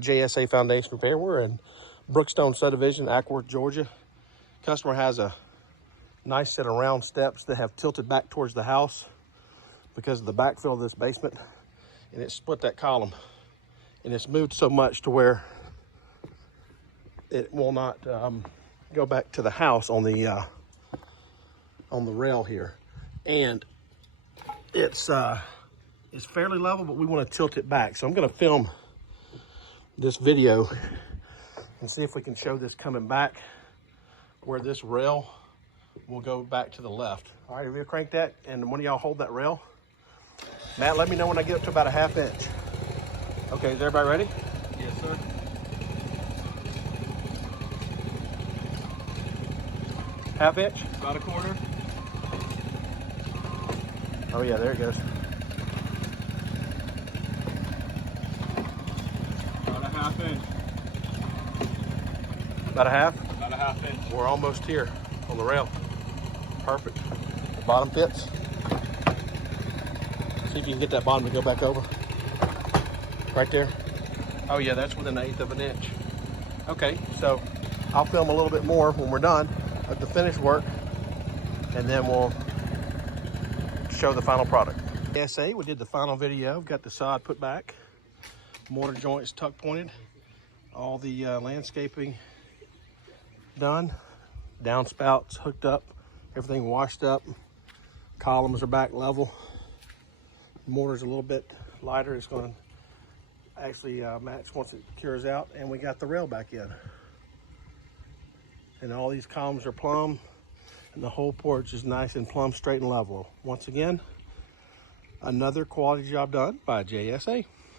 JSA Foundation Repair. We're in Brookstone Subdivision, Ackworth, Georgia. Customer has a nice set of round steps that have tilted back towards the house because of the backfill of this basement, and it split that column, and it's moved so much to where it will not go back to the house on the rail here. And it's fairly level, but we want to tilt it back, so I'm going to film this video and see if we can show this coming back where this rail will go back to the left. All right, we'll crank that, and one of y'all hold that rail. Matt, let me know when I get up to about a 1/2 inch. Okay, is everybody ready? Yes, sir. 1/2 inch? About 1/4. Oh yeah, there it goes. About a 1/2 inch. About a half? About a 1/2 inch. We're almost here on the rail. Perfect. The bottom fits. See if you can get that bottom to go back over. Right there. Oh yeah, that's within 1/8 of an inch. Okay, so I'll film a little bit more when we're done of the finished work, and then we'll show the final product. JSA, we did the final video. We've got the sod put back, mortar joints tuck pointed, all the landscaping done, downspouts hooked up, everything washed up, columns are back level, mortar's a little bit lighter. It's going to actually match once it cures out, and we got the rail back in, and all these columns are plumb, and the whole porch is nice and plumb, straight and level. Once again, another quality job done by JSA.